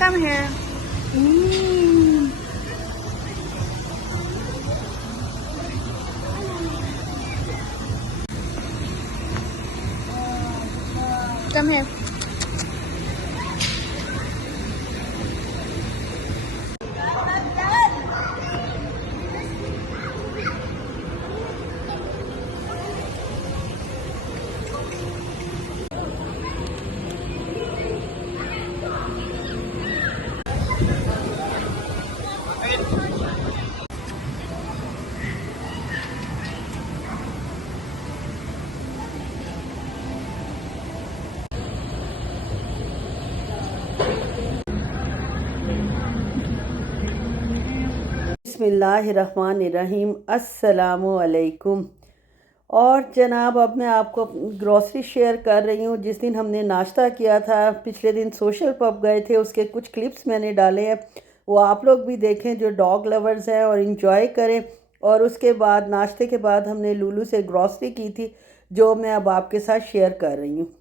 Come here. Come here. बिस्मिल्लाहिर्रहमानिर्रहीम, अस्सलामुअलैकुम। और जनाब, अब मैं आपको ग्रॉसरी शेयर कर रही हूँ। जिस दिन हमने नाश्ता किया था, पिछले दिन सोशल पब गए थे, उसके कुछ क्लिप्स मैंने डाले हैं, वो आप लोग भी देखें जो डॉग लवर्स हैं, और इन्जॉय करें। और उसके बाद नाश्ते के बाद हमने लुलु से ग्रॉसरी की थी, जो मैं अब आपके साथ शेयर कर रही हूँ।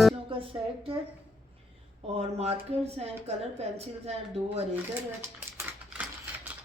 पेंसिलों का सेट है और मार्कर्स हैं, कलर पेंसिल्स हैं, 2 इरेजर है।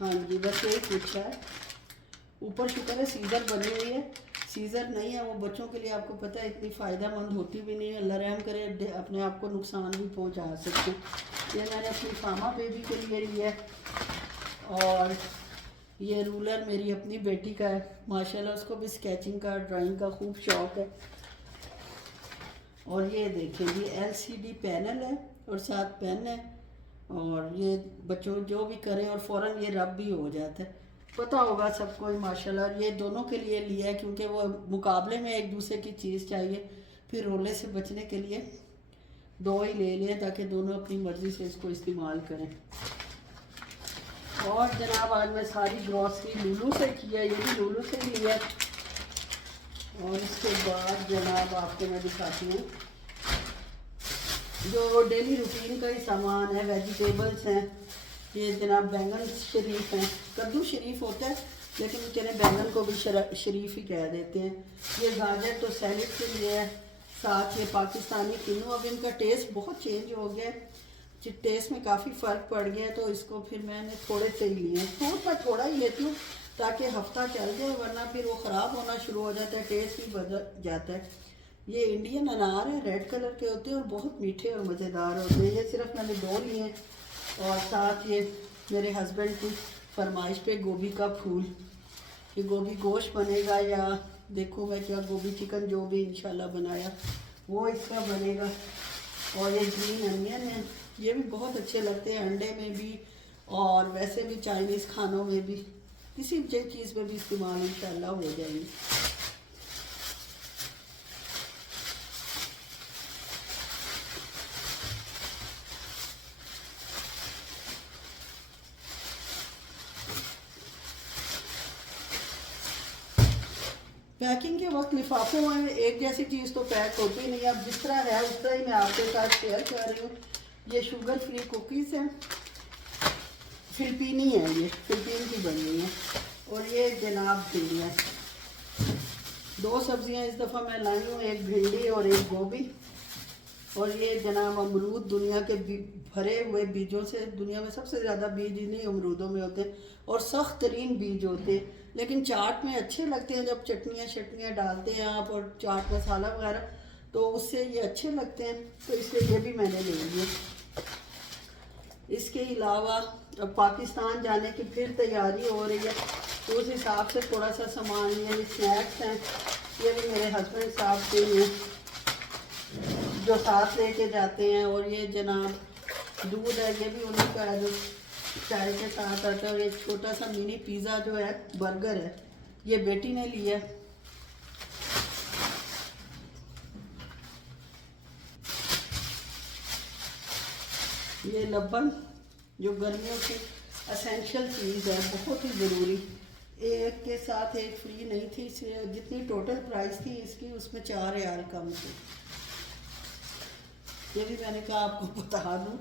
हाँ जी, बस यही कुछ है। ऊपर शुक्र है सीज़र बनी हुई है। सीज़र नहीं है वो बच्चों के लिए, आपको पता है इतनी फ़ायदेमंद होती भी नहीं है। अल्लाह रहम करे, अपने आप को नुकसान भी पहुंचा सकते। ये मैंने अपनी फामा बेबी के लिए लिया है। और ये रूलर मेरी अपनी बेटी का है, माशाल्लाह उसको भी स्केचिंग का, ड्राइंग का खूब शौक़ है। और ये देखें, ये LCD पैनल है और साथ पेन है। और ये बच्चों जो भी करें और फ़ौरन ये रब भी हो जाता है, पता होगा सबको ही माशाल्लाह। ये दोनों के लिए लिया है क्योंकि वो मुकाबले में एक दूसरे की चीज़ चाहिए, फिर रोले से बचने के लिए 2 ही ले लें ताकि दोनों अपनी मर्ज़ी से इसको इस्तेमाल करें। और जनाब, आज मैं सारी ग्रॉसरी लुलु से किया, ये भी लुलु से ही लिया। और इसके बाद जनाब आपको मैं दिखाती हूँ जो डेली रूटीन का ही सामान है। वेजिटेबल्स हैं, ये जनाब बैंगन शरीफ हैं। कद्दू शरीफ होता है लेकिन चले बैंगन को भी शरीफ ही कह देते हैं। ये गाजर तो सैलेड के लिए है। साथ ये पाकिस्तानी किन्नू, अब इनका टेस्ट बहुत चेंज हो गया है, टेस्ट में काफ़ी फ़र्क पड़ गया है, तो इसको फिर मैंने थोड़े से ही लिए हैं। फ्रूट मैं थोड़ा ही लेती हूँ ताकि हफ्ता चल जाए, वरना फिर वो ख़राब होना शुरू हो जाता है, टेस्ट भी बदल जाता है। ये इंडियन अनार है, रेड कलर के होते हैं और बहुत मीठे और मज़ेदार होते हैं। ये सिर्फ मैंने 2 लिए हैं। और साथ ये मेरे हस्बैंड की फरमाइश पे गोभी का फूल, ये गोभी गोश्त बनेगा या देखो मैं क्या, गोभी चिकन जो भी इंशाल्लाह बनाया वो इसका बनेगा। और ये ग्रीन अनियन है, ये भी बहुत अच्छे लगते हैं अंडे में भी और वैसे भी चाइनीज़ खानों में भी, किसी भी चीज़ में भी इस्तेमाल इंशाल्लाह हो जाएगी। पैकिंग के वक्त लिफाफों में एक जैसी चीज़ तो पैक होती नहीं, अब जिस तरह है उस तरह ही मैं आपके साथ शेयर कर रही हूँ। ये शुगर फ्री कुकीज़ हैं, फिलिपीनी है, ये फिलिपीन की बनी हुई है। और ये जनाब भिंडियाँ, 2 सब्जियाँ इस दफ़ा मैं लाई हूँ, एक भिंडी और एक गोभी। और ये जनाब अमरूद, दुनिया के भरे हुए बीजों से, दुनिया में सबसे ज़्यादा बीज इन्हीं अमरूदों में होते हैं और सख्त तरीन बीज होते हैं, लेकिन चाट में अच्छे लगते हैं। जब चटनियाँ डालते हैं आप और चाट मसाला वगैरह, तो उससे ये अच्छे लगते हैं, तो इसलिए ये भी मैंने ले लिए। इसके अलावा अब पाकिस्तान जाने की फिर तैयारी हो रही है, तो उस हिसाब से थोड़ा सा सामान, ये स्नैक्स हैं, ये भी मेरे हस्बैंड साहब के लिए जो साथ लेके जाते हैं। और ये जनाब दूध है, ये भी उन्हीं का है जो चाय के साथ आता है। और एक छोटा सा मिनी पिज़्ज़ा जो है, बर्गर है, ये बेटी ने लिया। ये लबन जो गर्मियों की एसेंशियल चीज़ है, बहुत ही ज़रूरी, एक के साथ एक फ्री नहीं थी, इसलिए जितनी टोटल प्राइस थी इसकी उसमें 4 रियाल कम थी। ये भी मैंने कहा आपको बता दूँ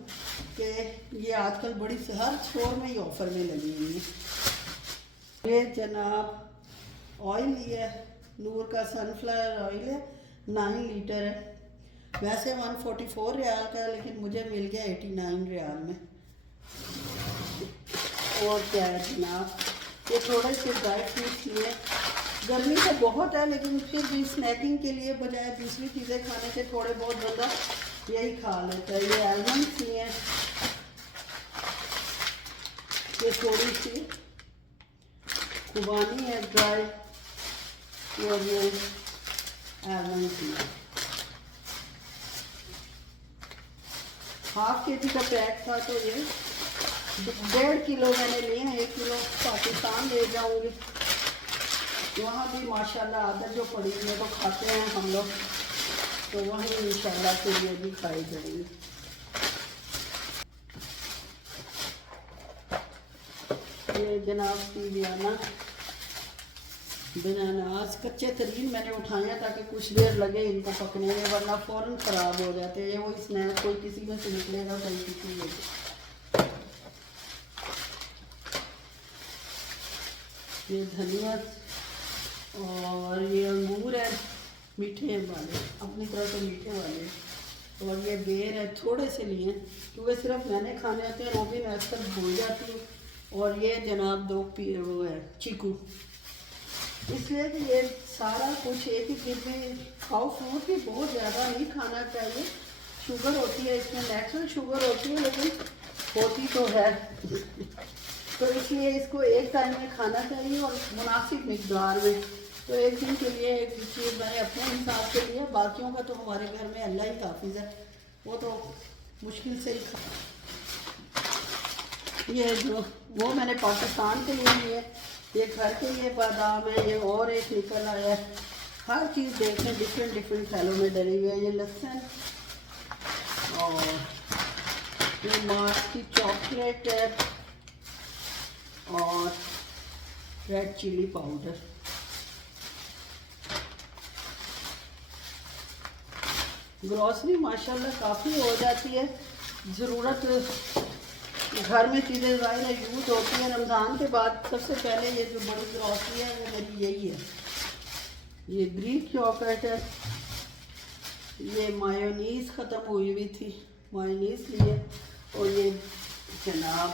कि ये आजकल बड़ी हर स्टोर में ही ऑफ़र में लगी हुई है। ये जनाब ऑयल ही है, नूर का सनफ्लावर ऑयल है, 9 लीटर है। वैसे 144 रियाल का है, लेकिन मुझे मिल गया 89 रियाल में। और क्या है जनाब, ये थोड़े से ड्राई फ्रूट्स लिए। गर्मी तो बहुत है, लेकिन फिर भी स्नैकिंग के लिए बजाय दूसरी चीज़ें खाने से थोड़े बहुत बंदा यही खा लेता है। ये आलमंड्स लिए, ये थोड़ी सी खुबानी है ड्राई, और ये आलमंड्स लिए। हाफ के जी का पैक था, तो ये 1.5 किलो मैंने लिए हैं। 1 किलो पाकिस्तान ले जाऊंगी, वहाँ भी माशाल्लाह आदत जो पड़ी है तो खाते हैं हम लोग, तो वहीं इंशाल्लाह से ये भी खाई जाएगी। ये जनाब की बनानास कच्चे तरीन मैंने उठाया ताकि कुछ देर लगे इनको पकने में, वरना फ़ौरन ख़राब हो जाते हैं। ये वही स्नैक कोई किसी में से निकलेगा, कोई किसी में से। ये धनिया और ये अंगूर है मीठे वाले, अपनी तरह से मीठे वाले। और ये बेर है, थोड़े से लिए क्योंकि सिर्फ मैंने खाने होते हैं, वो भी मैं अक्सर भूल जाती हूँ। और ये जनाब 2 वो है चीकू, इसलिए कि ये सारा कुछ एक ही दिन में खाओ। फ्रूट भी बहुत ज़्यादा नहीं खाना चाहिए, शुगर होती है इसमें, नेचुरल शुगर होती है, लेकिन होती तो है तो इसलिए इसको एक टाइम में खाना चाहिए और मुनासिब मिकदार में। तो एक दिन के लिए एक चीज़ मैंने अपने हिसाब से लिया, बाकियों का तो हमारे घर में अल्लाह ही हाफिज़ है, वो तो मुश्किल से ही ये जो वो मैंने पाकिस्तान के लिए लिए, ये घर के लिए बादाम है, ये और एक निकल आया है। हर चीज़ देखें डिफरेंट डिफरेंट थैलों में डली हुई है। ये लहसुन और ये मार्स की चॉकलेट है और रेड चिली पाउडर। ग्रॉसरी माशाल्लाह काफ़ी हो जाती है, ज़रूरत घर में चीज़ें ज़ाहिर है यूज़ होती है। रमज़ान के बाद सबसे पहले ये जो बड़ी ग्रॉसरी है वो मेरी यही है। ये ग्रीक यॉगर्ट है, ये मायोनीज़ ख़त्म हुई हुई थी, मायोनीज़ लिए। और ये जनाब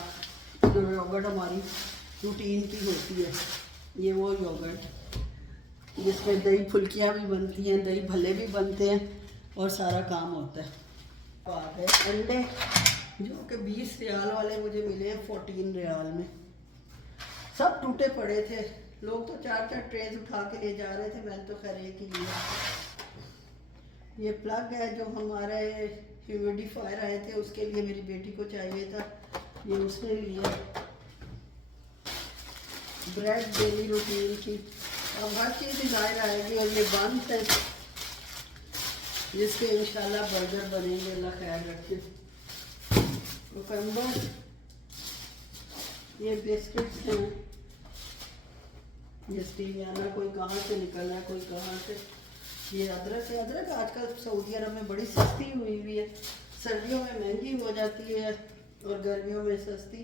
जो योगर्ट हमारी रूटीन की होती है, ये वो योगर्ट जिसमें दही फुल्कियाँ भी बनती हैं, दही भल्ले भी बनते हैं और सारा काम होता है। बात है अंडे जो कि 20 रियाल वाले मुझे मिले हैं 14 रियाल में। सब टूटे पड़े थे, लोग तो 4-4 ट्रेज उठा के ले जा रहे थे, मैंने तो खैर एक ही लिया। ये प्लग है जो हमारे ह्यूमिडिफायर आए थे उसके लिए मेरी बेटी को चाहिए था, ये उसने लिया। ब्रेड डेली रूटीन की, अब हर चीज़ डिज़ाइन आएगी। और ये बंद है जिसके इंशाल्लाह बर्गर बनेंगे, अल्लाह खैर रखे। कुकम्बर, ये बिस्किट्स हैं, ये स्टीवियाना कोई कहाँ से निकल है कोई कहाँ से। ये अदरक है, अदरक आजकल सऊदी अरब में बड़ी सस्ती हुई हुई है, सर्दियों में महंगी हो जाती है और गर्मियों में सस्ती।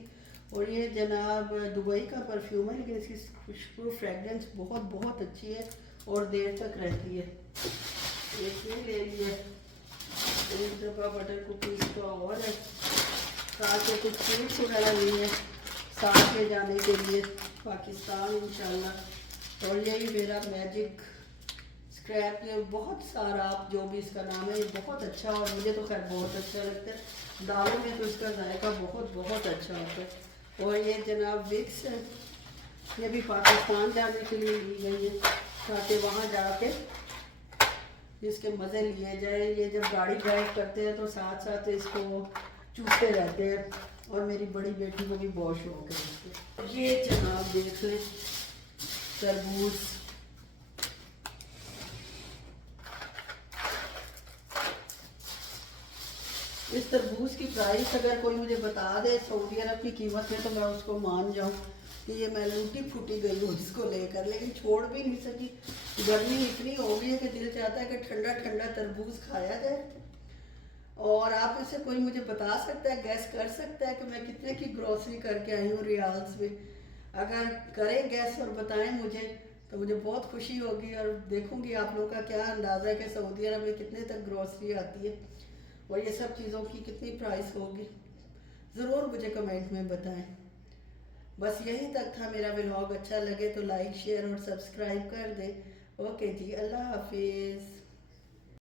और ये जनाब दुबई का परफ्यूम है, लेकिन इसकी खुशबू फ्रेगरेंस बहुत बहुत अच्छी है और देर तक रहती है। एक ये ले लिया, एक दफ़ा बटर कुकीज़ का और है, साथ में कुछ स्वीट्स वगैरह लिए साथ में जाने के लिए पाकिस्तान इंशाल्लाह। और यही मेरा मैजिक स्क्रैप, ये बहुत सारा आप जो भी इसका नाम है, ये बहुत अच्छा और मुझे तो खैर बहुत अच्छा लगता है। दालों में तो इसका जायका बहुत बहुत अच्छा होता है। और ये जनाब विक्स है, ये भी पाकिस्तान जाने के लिए ली गई है ताकि वहाँ जाके इसके मज़े लिए जाए। ये जब गाड़ी ड्राइव करते हैं तो साथ साथ इसको चूसते रहते हैं और मेरी बड़ी बेटी को भी बहुत शौक है इसके। ये जनाब देख लें तरबूज, इस तरबूज की प्राइस अगर कोई मुझे बता दे सऊदी अरब की कीमत में तो मैं उसको मान जाऊँ कि ये मैं लूटी फूटी गई हूँ इसको लेकर, लेकिन छोड़ भी नहीं सकी। गर्मी इतनी हो गई है कि दिल चाहता है कि ठंडा ठंडा तरबूज खाया जाए। और आप में से कोई मुझे बता सकता है, गैस कर सकता है कि मैं कितने की ग्रोसरी करके आई हूँ रियाल्स में? अगर करें गैस और बताएं मुझे तो मुझे बहुत खुशी होगी, और देखूंगी आप लोगों का क्या अंदाज़ा है कि सऊदी अरब में कितने तक ग्रोसरी आती है और ये सब चीज़ों की कितनी प्राइस होगी। ज़रूर मुझे कमेंट में बताएं। बस यही तक था मेरा व्लॉग। अच्छा लगे तो लाइक शेयर और सब्सक्राइब कर दें। ओके जी, अल्लाह हाफिज़।